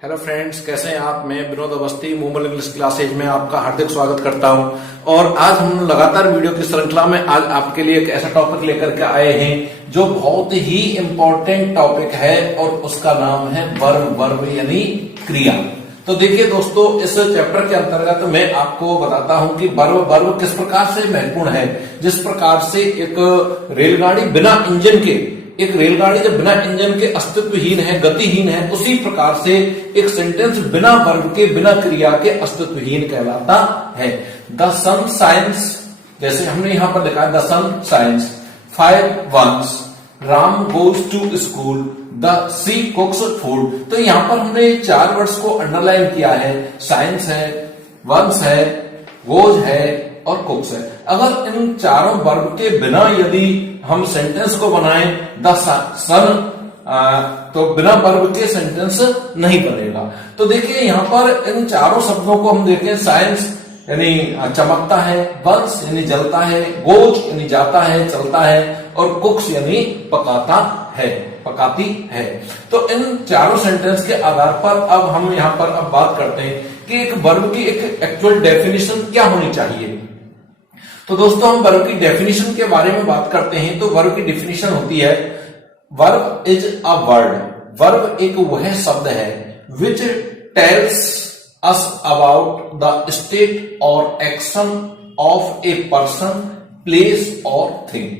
Hello friends, कैसे हैं आप। मैं Vinod Awasthi movement English classes में आपका हार्दिक स्वागत करता हूं। और आज हम लगातार वीडियो की श्रृंखला में आज आपके लिए एक ऐसा टॉपिक लेकर के आए हैं जो बहुत ही इंपॉर्टेंट टॉपिक है और उसका नाम है वर्ब यानी क्रिया। तो देखिए दोस्तों, इस चैप्टर के अंतर्गत मैं आपको बताता हूं कि वर्ब किस प्रकार से महत्वपूर्ण है। जिस प्रकार से एक रेलगाड़ी बिना इंजन के, एक रेलगाड़ी जब बिना इंजन के अस्तित्वहीन है, गतिहीन है, उसी प्रकार से एक सेंटेंस बिना वर्ब के, बिना क्रिया के अस्तित्वहीन कहलाता है। द सन साइंस, जैसे हमने यहां पर लिखा है the sun shines 5 once, Ram goes to school, the sea cooks food. तो यहां पर हमने 4 वर्ड्स को अंडरलाइन किया है। साइंस है, वंस है, गोज है और कुक्स है। अगर इन चारों वर्ब के बिना यदि हम सेंटेंस को बनाएं द सन, तो बिना वर्ब के सेंटेंस नहीं बनेगा। तो देखिए यहां पर इन चारों शब्दों को हम देखें, साइंस यानी चमकता है, वंस यानी जलता है, गोज यानी जाता है, चलता है, और कुक्स यानी पकाता है, पकाती है। तो इन चारों सेंटेंस के आधार पर अब हम यहां पर अब बात करते हैं कि एक वर्ब की एक एक्चुअल डेफिनेशन क्या होनी चाहिए। तो दोस्तों, हम वर्ब की डेफिनेशन के बारे में बात करते हैं। तो वर्ब की डेफिनेशन होती है, verb is a word. Verb एक वह शब्द है which tells us about the state और action of a person, place और थिंग।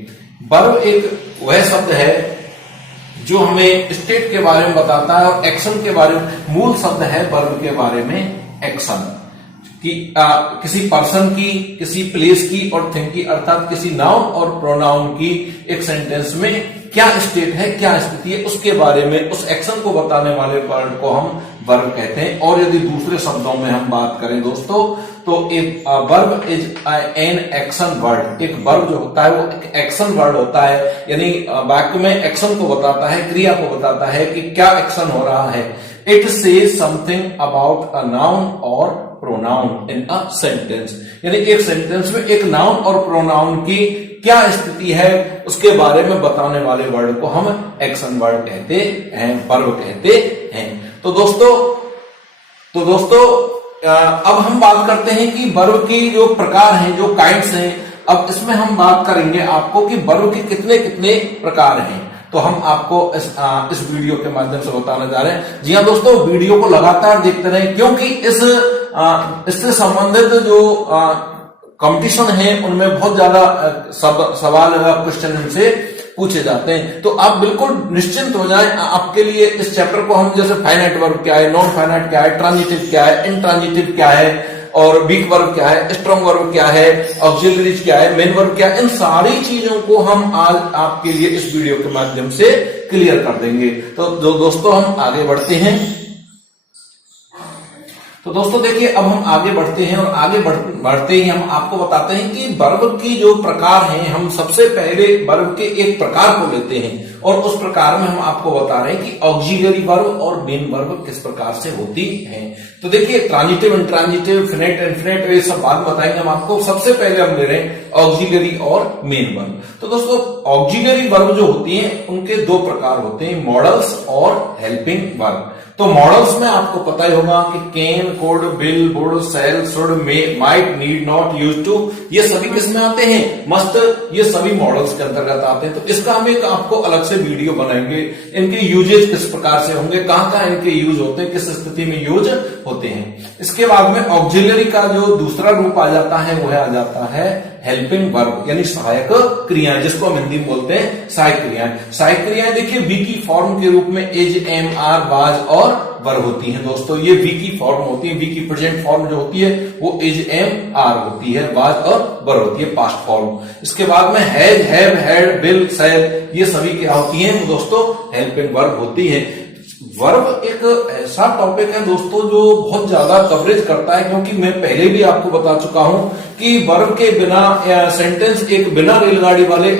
वर्ब एक वह शब्द है जो हमें स्टेट के बारे में बताता है और एक्शन के बारे में। मूल शब्द है वर्ब के बारे में एक्शन कि किसी पर्सन की, किसी प्लेस की और थिंग की, अर्थात किसी नाउन और प्रोनाउन की एक सेंटेंस में क्या स्टेट है, क्या स्थिति है, उसके बारे में, उस एक्शन को बताने वाले वर्ड को हम वर्ब कहते हैं। और यदि दूसरे शब्दों में हम बात करें दोस्तों, तो एक verb is an action word. एक वर्ब जो होता है वो एक एक्शन वर्ड होता है, यानी वाक्य में एक्शन को बताता है, क्रिया को बताता है कि क्या एक्शन हो रहा है। It says something about a noun और प्रोनाउन इन अ सेंटेंस, यानी एक सेंटेंस में एक नाउन और प्रोनाउन की क्या स्थिति है उसके बारे में बताने वाले वर्ड को हम एक्शन वर्ड कहते हैं, वर्ब कहते हैं। तो दोस्तों अब हम बात करते हैं कि वर्ब की जो प्रकार हैं, जो काइंड्स हैं। अब इसमें हम बात करेंगे आपको कि वर्ब के कितने कितने प्रकार हैं। तो हम आपको इस वीडियो के माध्यम से बताने जा रहे हैं। जी हाँ दोस्तों, वीडियो को लगातार देखते रहें, क्योंकि इससे संबंधित जो कंपटीशन है उनमें बहुत ज्यादा सवाल क्वेश्चन हमसे पूछे जाते हैं। तो आप बिल्कुल निश्चिंत हो जाएं। आपके लिए इस चैप्टर को हम जैसे फाइनाइट वर्ब क्या है, नॉन फाइनाइट क्या है, ट्रांजिटिव क्या है, इनट्रांजिटिव क्या है, और वीक वर्ब क्या है, स्ट्रॉन्ग वर्ब क्या है, ऑक्सिलरीज क्या है, मेन वर्ब क्या है, इन सारी चीजों को हम आज आपके लिए इस वीडियो के माध्यम से क्लियर कर देंगे। तो दोस्तों हम आगे बढ़ते हैं। तो दोस्तों देखिए, अब हम आगे बढ़ते हैं और आगे बढ़ते ही हम आपको बताते हैं कि वर्ब की जो प्रकार हैं, हम सबसे पहले वर्ब के एक प्रकार को लेते हैं और उस प्रकार में हम आपको बता रहे हैं कि ऑक्सिलरी वर्ब और मेन वर्ब किस प्रकार से होती हैं। तो देखिए, ट्रांजिटिव, इंट्रांजिटिव, फिनिट, इनफिनिट, ये सब बात बताएंगे हम आपको। सबसे पहले हम ले रहे हैं ऑक्सिलरी और मेन वर्ब। तो दोस्तों, ऑक्सिलरी वर्ब जो होती हैं उनके 2 प्रकार होते हैं, मॉडल्स और हेल्पिंग वर्ब। तो मॉडल्स में आपको पता ही होगा कि can, could, will, would, shall, should, may, might, need, not, used to, ये सभी किस में आते हैं, मस्ट, ये सभी मॉडल्स के अंतर्गत आते हैं। तो इसका हम एक आपको अलग से वीडियो बनाएंगे। इनके यूजेज किस प्रकार से होंगे, कहां कहां इनके यूज होते हैं, किस स्थिति में यूज होते हैं। इसके बाद में ऑक्सिलरी का जो दूसरा रूप आ जाता है वह आ जाता है हेल्पिंग वर्ब, यानी सहायक क्रियाएं, जिसको हम हिंदी में बोलते हैं सहायक क्रियाएं। सहायक क्रियाएं देखिए वी की फॉर्म के रूप में इज, एम, आर, वाज और वर होती हैं। दोस्तों ये वी की फॉर्म होती है। वी की प्रेजेंट फॉर्म जो होती है वो इज, एम, आर होती है, वाज और वर होती है, पास्ट फॉर्म। इसके बाद में हैज, हैव, हैड, विल, शैल, ये सभी क्या होती हैं दोस्तों, हेल्पिंग वर्ब होती है। वर्ब एक ऐसा टॉपिक है दोस्तों जो बहुत ज्यादा कवरेज करता है, क्योंकि मैं पहले भी आपको बता चुका हूं कि वर्ब के बिना सेंटेंस एक बिना रेलगाड़ी वाले,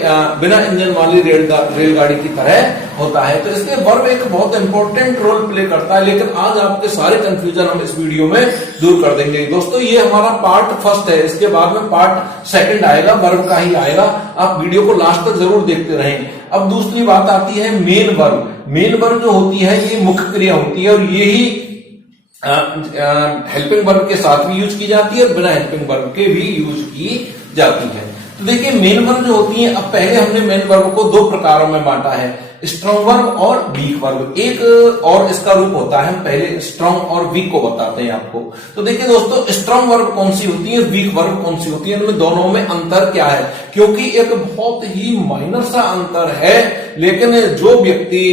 बिना इंजन वाली रेलगाड़ी की तरह होता है। तो इसलिए वर्ब एक बहुत इंपॉर्टेंट रोल प्ले करता है। लेकिन आज आपके सारे कंफ्यूजन हम इस वीडियो में दूर कर देंगे दोस्तों। ये हमारा पार्ट फर्स्ट है, इसके बाद में पार्ट सेकंड आएगा, वर्ब का ही आएगा। आप वीडियो को लास्ट तक जरूर देखते रहें। अब दूसरी बात आती है मेन वर्ब। मेन वर्ब जो होती है ये मुख्य क्रिया होती है और ये ही हेल्पिंग वर्ब के साथ भी यूज की जाती है और बिना हेल्पिंग वर्ब के भी यूज की जाती है। तो देखिए मेन वर्ब जो होती है, अब पहले हमने मेन वर्ब को दो प्रकारों में बांटा है, स्ट्रॉन्ग वर्ब और वीक वर्ब। एक और इसका रूप होता है, हम पहले स्ट्रॉन्ग और वीक को बताते हैं आपको। तो देखिए दोस्तों, स्ट्रॉन्ग वर्ब कौन सी होती है, वीक वर्ब कौन सी होती है, इनमें दोनों में अंतर क्या है, क्योंकि एक बहुत ही माइनर सा अंतर है, लेकिन जो व्यक्ति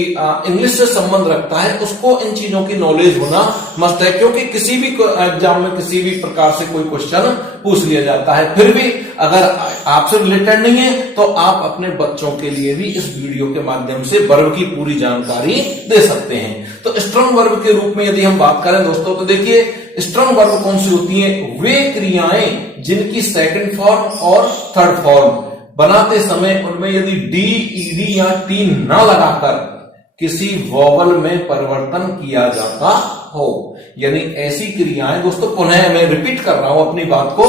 इंग्लिश से संबंध रखता है उसको इन चीजों की नॉलेज होना मस्ट है, क्योंकि किसी भी एग्जाम में किसी भी प्रकार से कोई क्वेश्चन पूछ लिया जाता है। फिर भी अगर आपसे रिलेटेड नहीं है तो आप अपने बच्चों के लिए भी इस वीडियो के माध्यम से वर्ब की पूरी जानकारी दे सकते हैं। तो स्ट्रॉन्ग वर्ब के रूप में यदि हम बात करें दोस्तों, तो देखिए स्ट्रॉन्ग वर्ब कौन सी होती हैं, वे क्रियाएं जिनकी सेकंड फॉर्म और थर्ड फॉर्म बनाते समय उनमें यदि डी, ईडी या टी ना लगाकर किसी वॉवल में परिवर्तन किया जाता हो। यानी ऐसी क्रियाएं दोस्तों, पुनः मैं रिपीट कर रहा हूं अपनी बात को,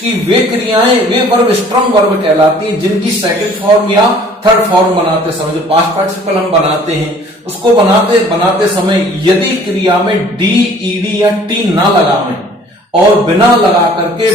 कि वे क्रियाएं, वे वर्ब स्ट्रॉन्ग वर्ब कहलाती हैं जिनकी सेकंड फॉर्म या थर्ड फॉर्म बनाते समय, जो पास्ट पार्टिसिपल हम बनाते हैं उसको बनाते समय यदि क्रिया में डी, ईडी या टी ना लगावें और बिना लगा करके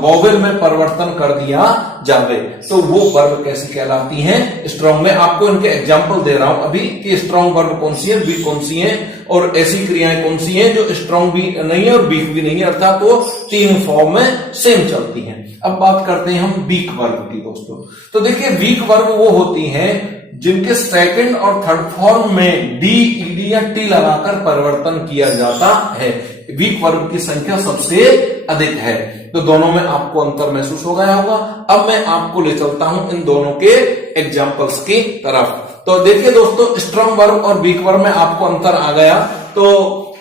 वॉवेल में परिवर्तन कर दिया जावे, तो वो वर्ब कैसी कहलाती हैं, स्ट्रॉन्ग में। आपको इनके एग्जांपल दे रहा हूं अभी कि स्ट्रॉन्ग वर्ब कौन सी है, वीक कौन सी है, और ऐसी क्रियाएं कौन सी हैं जो स्ट्रॉन्ग भी नहीं है और वीक भी नहीं है, अर्थात वो तीन फॉर्म में सेम चलती हैं। अब बात करते हैं हम वीक वर्ब की दोस्तों। तो देखिए वीक वर्ब वो होती हैं जिनके सेकंड और थर्ड फॉर्म में डी, ईडी या टी लगाकर परिवर्तन किया जाता है। वीक वर्ब की संख्या सबसे अधिक है। तो दोनों में आपको अंतर महसूस हो गया होगा। अब मैं आपको ले चलता हूं इन दोनों के एग्जाम्पल्स की तरफ। तो देखिए दोस्तों, स्ट्रॉन्ग वर्ब और वीक वर्ब में आपको अंतर आ गया। तो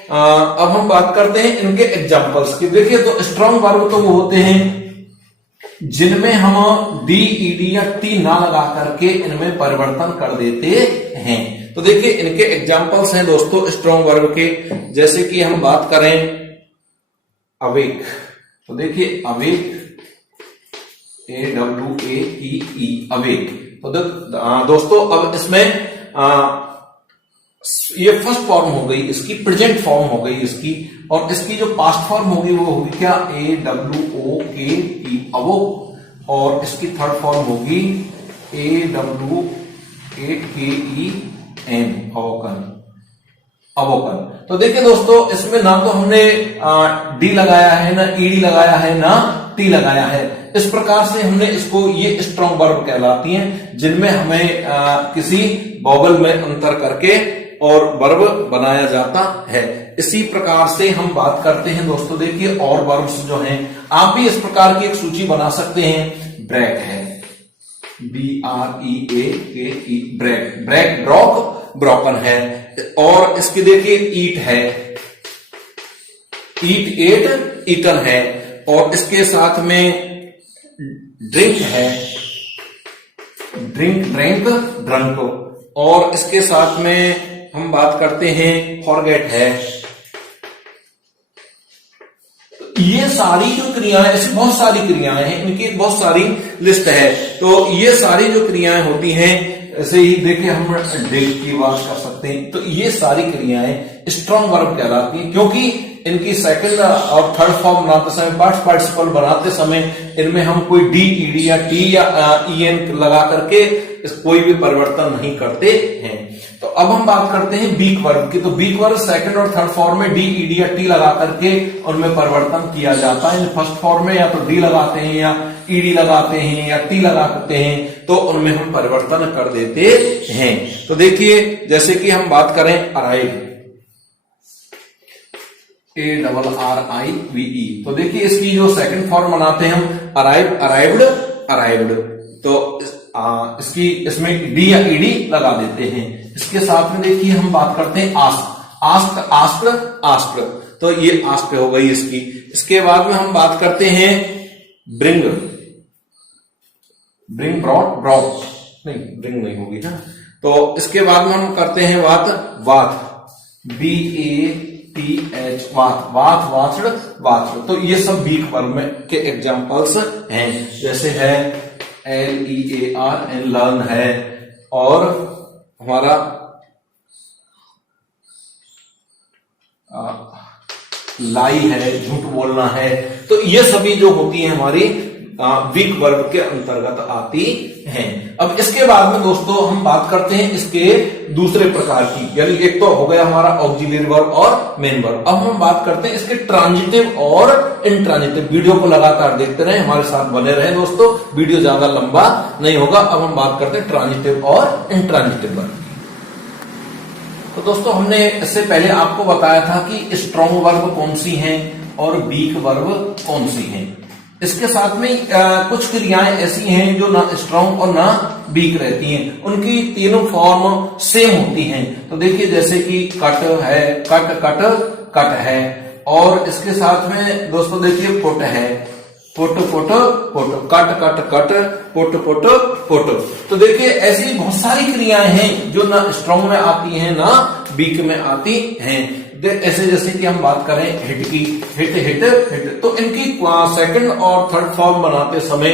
अब हम बात करते हैं इनके एग्जाम्पल्स की। देखिए तो स्ट्रॉन्ग वर्ब तो वो होते हैं जिनमें हम डी, ईडी या टी ना लगा करके इनमें परिवर्तन कर देते हैं। तो देखिए इनके एग्जाम्पल्स हैं दोस्तों स्ट्रॉन्ग वर्ब के, जैसे कि हम बात करें अवेक। तो देखिए अवेक, AWAKE, अवेक। तो दोस्तों अब इसमें ये फर्स्ट फॉर्म हो गई इसकी, प्रेजेंट फॉर्म हो गई इसकी, और इसकी जो पास्ट फॉर्म होगी वो होगी क्या, AWOKE, अवोक, और इसकी थर्ड फॉर्म होगी AWAKEN, अवोकन, अवोकन। तो देखिए दोस्तों, इसमें ना तो हमने डी लगाया है, ना ईडी लगाया है, ना टी लगाया है। इस प्रकार से हमने इसको, ये स्ट्रॉन्ग वर्ब कहलाती हैं जिनमें हमें किसी वॉवल में अंतर करके और वर्ब बनाया जाता है। इसी प्रकार से हम बात करते हैं दोस्तों, देखिए और वर्ब्स जो हैं, आप भी इस प्रकार की एक सूची बना सकते हैं। ब्रेक है, BREAKE, break, break, broke, broken है। और इसकी देखिए ईट है, ईट, एट, ईटन है। और इसके साथ में ड्रिंक है, ड्रिंक, ड्रिंक, ड्रंक। और इसके साथ में हम बात करते हैं फॉरगेट है। ये सारी जो क्रियाएं, ऐसी बहुत सारी क्रियाएं हैं, इनकी बहुत सारी लिस्ट है। तो ये सारी जो क्रियाएं होती हैं, ऐसे ही देखिए हम ड्रिंक की बात कर सकते हैं। तो ये सारी क्रियाएं स्ट्रॉन्ग वर्ब कहलाती हैं, क्योंकि इनकी सेकंड और थर्ड फॉर्म बनाते समय, पास्ट पार्टिसिपल बनाते समय इनमें हम कोई डी, ईडी या टी या ईएन लगा करके कोई भी परिवर्तन नहीं करते हैं। तो अब हम बात करते हैं वीक वर्ब की। तो वीक वर्ब सेकंड और थर्ड फॉर्म में डी, ईडी या टी लगा करके उनमें परिवर्तन किया जाता है। फर्स्ट फॉर्म में या तो डी लगाते हैं या ईडी लगाते हैं या टी लगाते हैं, तो उनमें हम परिवर्तन कर देते हैं। तो देखिए जैसे कि हम बात करें अराइव, ARRIVE। तो देखिए इसकी जो सेकंड फॉर्म बनाते हैं हम अराइव, अराइव्ड, अराइव्ड। तो इसकी, इसमें डी या ईडी लगा देते हैं। इसके साथ में देखिए हम बात करते हैं आस्क, आस्क, आस्क, आस्क। तो ये आस्क हो गई इसकी। इसके बाद में हम बात करते हैं ब्रिंग, ब्रिंग, ब्रॉट, ब्रॉट, नहीं ब्रिंग नहीं होगी ना। तो इसके बाद में हम करते हैं बात वाथ, BATH, वाथ, वाथ, वाथड, वाथड। तो ये सब वीक वर्ब में के एग्जांपल्स हैं। जैसे है LEARN, लर्न है, और हमारा लाई है, झूठ बोलना है, तो ये सभी जो होती है हमारी वीक वर्ब के अंतर्गत आती हैं। अब इसके बाद में दोस्तों हम बात करते हैं इसके दूसरे प्रकार की, यानी एक तो हो गया हमारा ऑक्सिलरी वर्ब और मेन वर्ब। अब हम बात करते हैं इसके ट्रांजिटिव और इंट्रांजिटिव। वीडियो को लगातार देखते रहे, हमारे साथ बने रहे दोस्तों, वीडियो ज्यादा लंबा नहीं होगा। अब हम बात करते हैं ट्रांजिटिव और इंट्रांजिटिव वर्ब। तो दोस्तों हमने इससे पहले आपको बताया था कि स्ट्रॉन्ग वर्ब कौन सी हैं और वीक वर्ब कौन सी हैं। इसके साथ में कुछ क्रियाएं ऐसी हैं जो ना स्ट्रॉन्ग और ना वीक रहती हैं, उनकी तीनों फॉर्म सेम होती हैं। तो देखिए जैसे कि कट है, कट कट कट है, और इसके साथ में दोस्तों देखिए पुट है, put put put, cut cut cut, put put put. तो देखिए ऐसी बहुत सारी क्रियाएं हैं जो ना स्ट्रॉन्ग में आती हैं ना वीक में आती हैं। ऐसे जैसे कि हम बात करें हिट की, हिट हिट हिट, तो इनकी सेकंड और थर्ड फॉर्म बनाते समय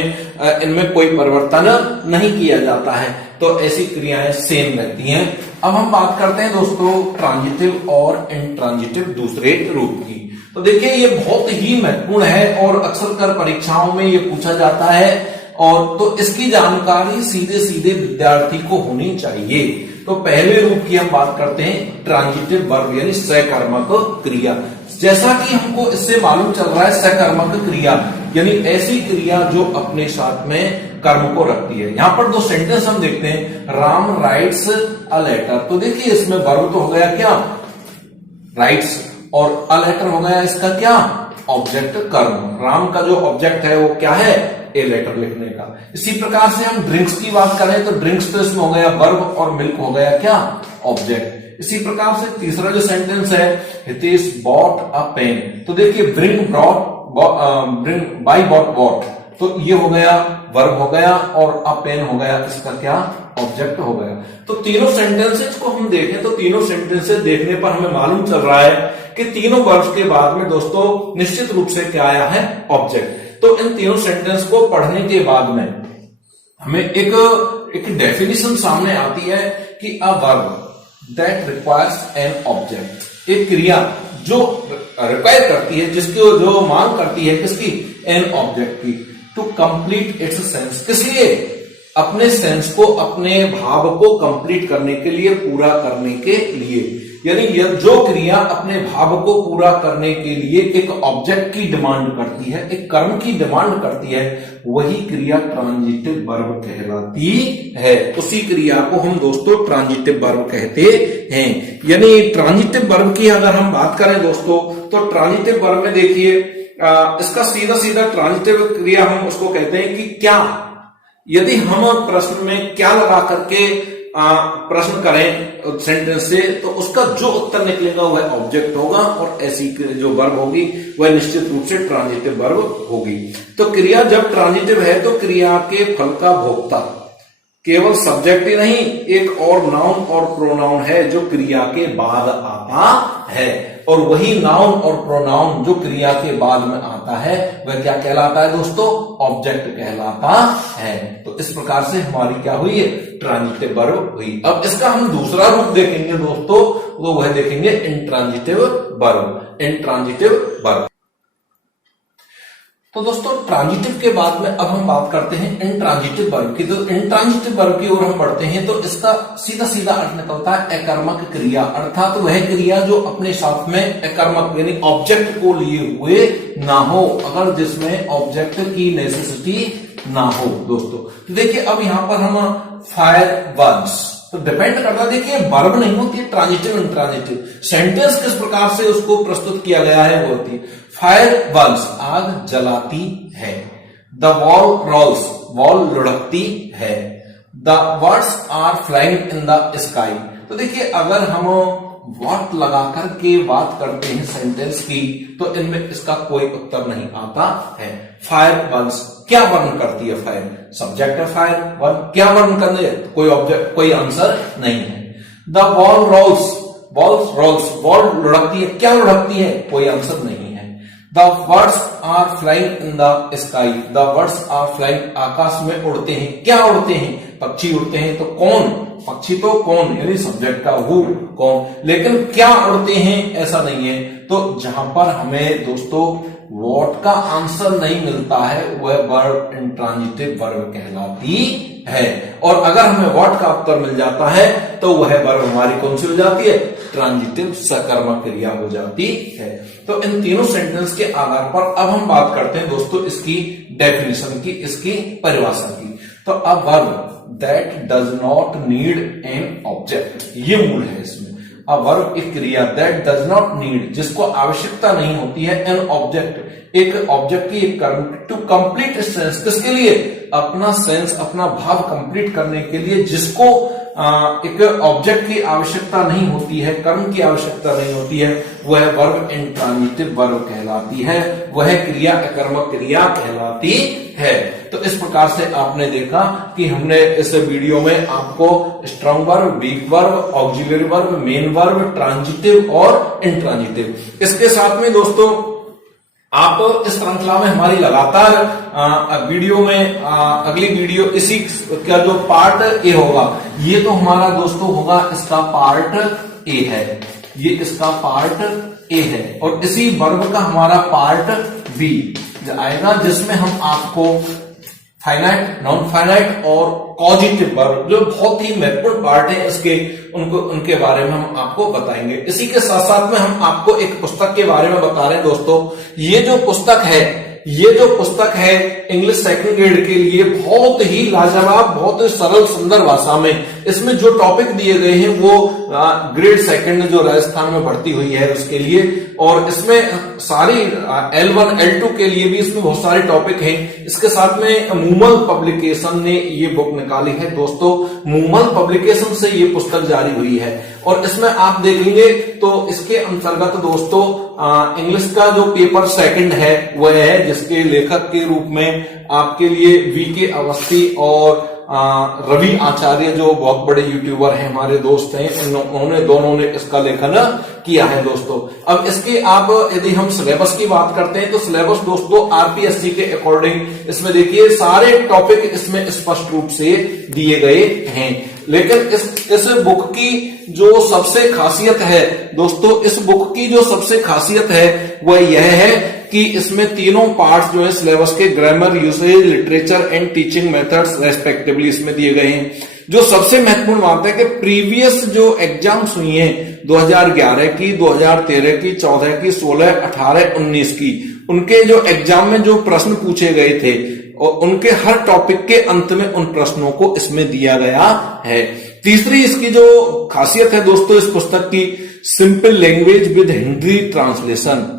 इनमें कोई परिवर्तन नहीं किया जाता है, तो ऐसी क्रियाएं सेम रहती हैं। अब हम बात करते हैं दोस्तों ट्रांजिटिव और इंट्रांजिटिव दूसरे रूप की। तो देखिए ये बहुत ही महत्वपूर्ण है और अक्सर कर परीक्षाओं में ये पूछा जाता है, और तो इसकी जानकारी सीधे सीधे विद्यार्थी को होनी चाहिए। तो पहले रूप की हम बात करते हैं ट्रांजिटिव वर्ब यानी सकर्मक क्रिया। जैसा कि हमको इससे मालूम चल रहा है, सकर्मक क्रिया यानी ऐसी क्रिया जो अपने साथ में कर्म को रखती है। यहां पर दो सेंटेंस हम देखते हैं, राम राइट्स अ लेटर। तो देखिए इसमें वर्ब तो हो गया क्या, राइट्स, और अ लेटर हो गया इसका क्या, ऑब्जेक्ट कर्म। राम का जो ऑब्जेक्ट है वो क्या है, ए लेटर लिखने का। इसी प्रकार से हम ड्रिंक्स की बात करें तो ड्रिंक्स तो इसमें हो गया वर्ब और मिल्क हो गया क्या, ऑब्जेक्ट। इसी प्रकार से तीसरा जो सेंटेंस है, हितेश बॉट अ पेन। तो देखिए bring brought, bring by bought bought, तो ये हो गया वर्ब हो गया, और अ पेन हो गया इसका क्या, ऑब्जेक्ट हो गया। तो तीनों सेंटेंसेस को हम देखें तो तीनों सेंटेंसेस देखने पर हमें मालूम चल रहा है कि तीनों वर्ब्स के बाद में दोस्तों निश्चित रूप से क्या आया है, ऑब्जेक्ट। तो इन तीनों सेंटेंस को पढ़ने के बाद में हमें एक डेफिनेशन सामने आती है कि a verb that requires an object, एक क्रिया जो रिक्वायर करती है, जिसकी जो मांग करती है किसकी, एन ऑब्जेक्ट की, टू कंप्लीट इट्स सेंस। किस लिए, अपने सेंस को, अपने भाव को कंप्लीट करने के लिए, पूरा करने के लिए। यानी यह जो क्रिया अपने भाव को पूरा करने के लिए एक ऑब्जेक्ट की डिमांड करती है, एक कर्म की डिमांड करती है, वही क्रिया ट्रांजिटिव वर्ब कहलाती है। उसी क्रिया को हम दोस्तों ट्रांजिटिव वर्ब कहते हैं। यानी ट्रांजिटिव वर्ब की अगर हम बात करें दोस्तों, तो ट्रांजिटिव वर्ब में देखिए इसका सीधा सीधा ट्रांजिटिव क्रिया हम उसको कहते हैं कि क्या। यदि हम प्रश्न में क्या लगा करके प्रश्न करें सेंटेंस से, तो उसका जो उत्तर निकलेगा वह ऑब्जेक्ट होगा, और ऐसी जो वर्ब होगी वह निश्चित रूप से ट्रांजिटिव वर्ब होगी। तो क्रिया जब ट्रांजिटिव है तो क्रिया के फल का भोक्ता केवल सब्जेक्ट ही नहीं, एक और नाउन और प्रोनाउन है जो क्रिया के बाद आता है, और वही नाउन और प्रोनाउन जो क्रिया के बाद में आता है वह क्या कहलाता है दोस्तों, ऑब्जेक्ट कहलाता है। तो इस प्रकार से हमारी क्या हुई है, ट्रांजिटिव वर्ब हुई। अब इसका हम दूसरा रूप देखेंगे दोस्तों, वो वह देखेंगे इंट्रांजिटिव वर्ब, इंट्रांजिटिव वर्ब। तो दोस्तों ट्रांजिटिव के बाद में अब हम बात करते हैं इंट्रांजिटिव वर्ब की। तो इंट्रांजिटिव वर्ब की ओर हम बढ़ते हैं तो इसका सीधा सीधा अर्थ निकलता है अकर्मक क्रिया, अर्थात वह क्रिया जो अपने साथ में अकर्मक यानी ऑब्जेक्ट को लिए हुए ना हो, अगर जिसमें ऑब्जेक्ट की नेसेसिटी ना हो दोस्तों। तो देखिए अब यहां पर हम फायर बर्न्स, तो डिपेंड करता है, देखिए वर्ब नहीं होती है ट्रांजिटिव इंट्रांजिटिव, सेंटेंस किस प्रकार से उसको प्रस्तुत किया गया है वो होती है। फायर बर्न्स, आग जलाती है। द वॉल रोल्स, वॉल लुढ़कती है। The words are flying in the sky. तो देखिए अगर हम व्हाट लगा करके बात करते हैं सेंटेंस की, तो इनमें इसका कोई उत्तर नहीं आता है। फायर बर्न्स क्या वर्णन करती है, फायर सब्जेक्ट है, फायर वर्ब क्या वर्णन करने है, कोई ऑब्जेक्ट, कोई आंसर नहीं है। The wall rolls, walls rolls, wall लुढ़कती है, क्या लुढ़कती है, कोई आंसर नहीं है। The words are flying in the sky, the words are flying, आकाश में उड़ते हैं, क्या उड़ते हैं, पक्षी उड़ते हैं, तो कौन, पक्षी तो कौन, यानी सब्जेक्ट का हु कौन, लेकिन क्या उड़ते हैं ऐसा नहीं है। तो जहां पर हमें दोस्तों व्हाट का आंसर नहीं मिलता है वह वर्ब इंट्रांजिटिव वर्ब कहलाती है, और अगर हमें व्हाट का उत्तर मिल जाता है तो वह वर्ब हमारी कौन सी हो जाती है, ट्रांजिटिव सकर्मक क्रिया हो जाती है। तो इन तीनों सेंटेंस के आधार पर अब हम बात करते हैं दोस्तों इसकी डेफिनेशन की, इसकी परिभाषा की। तो अब verb that does not need an object, ये मूल है इसमें। अब वर्ब एक क्रिया दैट डज नॉट नीड, जिसको आवश्यकता नहीं होती है, एन ऑब्जेक्ट, एक ऑब्जेक्ट की, एक कर्म, टू कंप्लीट सेंस, किसके लिए, अपना सेंस, अपना भाव कंप्लीट करने के लिए, जिसको एक ऑब्जेक्ट की आवश्यकता नहीं होती है, कर्म की आवश्यकता नहीं होती है, वह वर्ब इंट्रांजिटिव वर्ब कहलाती है, वह क्रिया अकर्मक क्रिया कहलाती है। तो इस प्रकार से आपने देखा कि हमने इस वीडियो में आपको strong verb, weak verb, auxiliary verb, main verb, transitive और इंट्रांजिटिव, इसके साथ में दोस्तों आप इस श्रृंखला में हमारी लगातार वीडियो में अगली वीडियो इसी का जो पार्ट ए होगा, ये तो हमारा दोस्तों होगा इसका पार्ट ए है, ये इसका पार्ट ए है, और इसी वर्ब का हमारा पार्ट बी आएगा, जिसमें हम आपको फाइनाइट, नॉन फाइनाइट और कॉजिटिव वर्ब, जो बहुत ही महत्वपूर्ण पार्ट है इसके, उनके बारे में हम आपको बताएंगे। इसी के साथ साथ में हम आपको एक पुस्तक के बारे में बता रहे हैं दोस्तों। ये जो पुस्तक है इंग्लिश सेकंड ग्रेड के लिए बहुत ही लाजवाब, बहुत ही सरल सुंदर भाषा में, इसमें जो टॉपिक दिए गए हैं वो ग्रेड सेकंड जो राजस्थान में भर्ती हुई है उसके लिए, और इसमें सारी L1 L2 के लिए भी इसमें बहुत सारे टॉपिक हैं। इसके साथ में मूमल पब्लिकेशन ने ये बुक निकाली है दोस्तों, मूमल पब्लिकेशन से ये पुस्तक जारी हुई है, और इसमें आप देखेंगे तो इसके अंतर्गत दोस्तों इंग्लिश का जो पेपर सेकंड है वह है, जिसके लेखक के रूप में आपके लिए VK अवस्थी और रवि आचार्य जो बहुत बड़े यूट्यूबर हैं, हमारे दोस्त हैं, उन्होंने दोनों ने इसका लेखन किया है दोस्तों। अब इसके आप यदि हम सिलेबस की बात करते हैं तो सिलेबस दोस्तों RPSC के अकॉर्डिंग इसमें देखिए सारे टॉपिक इसमें स्पष्ट रूप से दिए गए हैं। लेकिन इस बुक की जो सबसे खासियत है दोस्तों, इस बुक की जो सबसे खासियत है वह यह है कि इसमें तीनों पार्ट्स जो है सिलेबस के, grammar, usage, literature and teaching methods respectively इसमें दिए गए हैं। जो सबसे महत्वपूर्ण बात है कि प्रीवियस जो एग्जाम्स हुई हैं 2011 की, 2013 की, 14 की, 16, 18, 19 की, उनके जो एग्जाम में जो प्रश्न पूछे गए थे और उनके हर टॉपिक के अंत में उन प्रश्नों को इसमें दिया गया है। तीसरी इसकी जो खासियत है दोस्तों इस पुस्तक की, simple language with Hindi translation.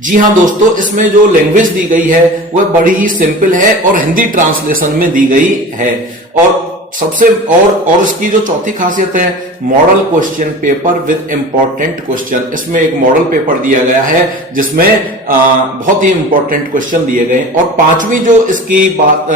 जी हाँ दोस्तों, इसमें जो लैंग्वेज दी गई है वह बड़ी ही सिंपल है और हिंदी ट्रांसलेशन में दी गई है। और सबसे और इसकी जो चौथी खासियत है, model question paper with important question. इसमें एक मॉडल पेपर दिया गया है जिसमें बहुत ही इंपॉर्टेंट क्वेश्चन दिए गए। और पांचवी जो इसकी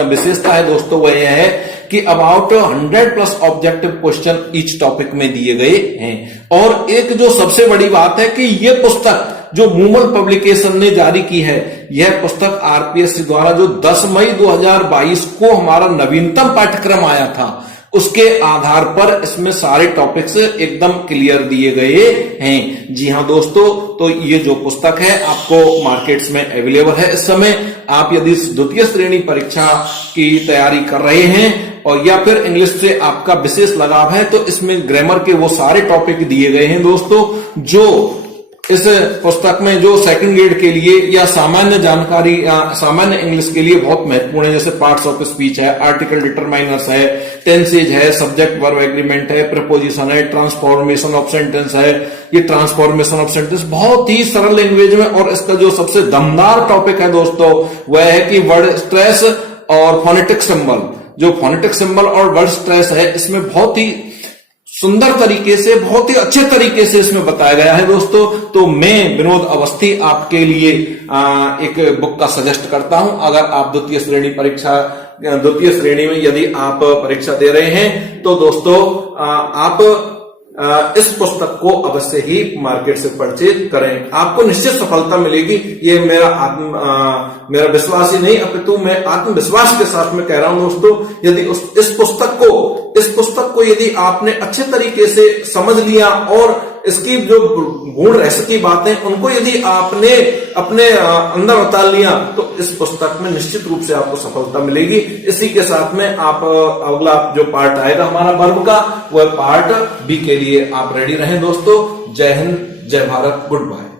विशेषता है दोस्तों वह यह है कि about 100+ objective question each topic में दिए गए हैं। और एक जो सबसे बड़ी बात है कि यह पुस्तक जो मूमल पब्लिकेशन ने जारी की है, यह पुस्तक RPSC द्वारा जो 10 मई 2022 को हमारा नवीनतम पाठ्यक्रम आया था, उसके आधार पर इसमें सारे टॉपिक्स एकदम क्लियर दिए गए हैं। जी हाँ दोस्तों, तो ये जो पुस्तक है आपको मार्केट्स में अवेलेबल है इस समय। आप यदि द्वितीय श्रेणी परीक्षा की तैयारी कर रहे हैं और या फिर इंग्लिश से आपका विशेष लगाव है, तो इसमें ग्रामर के वो सारे टॉपिक दिए गए हैं दोस्तों, जो इस पुस्तक में जो सेकंड ग्रेड के लिए या सामान्य जानकारी, सामान्य इंग्लिश के लिए बहुत महत्वपूर्ण है। जैसे पार्ट्स ऑफ स्पीच है, आर्टिकल डिटरमाइनर्स है, टेंसेज है, सब्जेक्ट वर्ब एग्रीमेंट है, प्रीपोजिशन है, ट्रांसफॉर्मेशन ऑफ सेंटेंस है। ये ट्रांसफॉर्मेशन ऑफ सेंटेंस बहुत ही सरल लैंग्वेज में, और इसका जो सबसे दमदार टॉपिक है दोस्तों वह है कि वर्ड स्ट्रेस और फोनेटिक सिंबल। जो फोनेटिक सिंबल और वर्ड स्ट्रेस है इसमें बहुत ही सुंदर तरीके से, बहुत ही अच्छे तरीके से इसमें बताया गया है दोस्तों। तो मैं विनोद अवस्थी आपके लिए एक बुक का सजेस्ट करता हूं। अगर आप द्वितीय श्रेणी में यदि आप परीक्षा दे रहे हैं तो दोस्तों आप इस पुस्तक को अवश्य ही मार्केट से परचेज करें, आपको निश्चित सफलता मिलेगी। ये मेरा विश्वास ही नहीं अपितु मैं आत्मविश्वास के साथ में कह रहा हूं दोस्तों। यदि इस पुस्तक को इस पुस्तक को यदि आपने अच्छे तरीके से समझ लिया और इसकी जो गुण रहस्य की बातें उनको यदि आपने अपने अंदर उतार लिया तो इस पुस्तक में निश्चित रूप से आपको सफलता मिलेगी। इसी के साथ में आप अगला जो पार्ट आएगा हमारा वर्ब का, वह पार्ट बी के लिए आप रेडी रहें दोस्तों। जय हिंद, जय भारत, गुड बाय।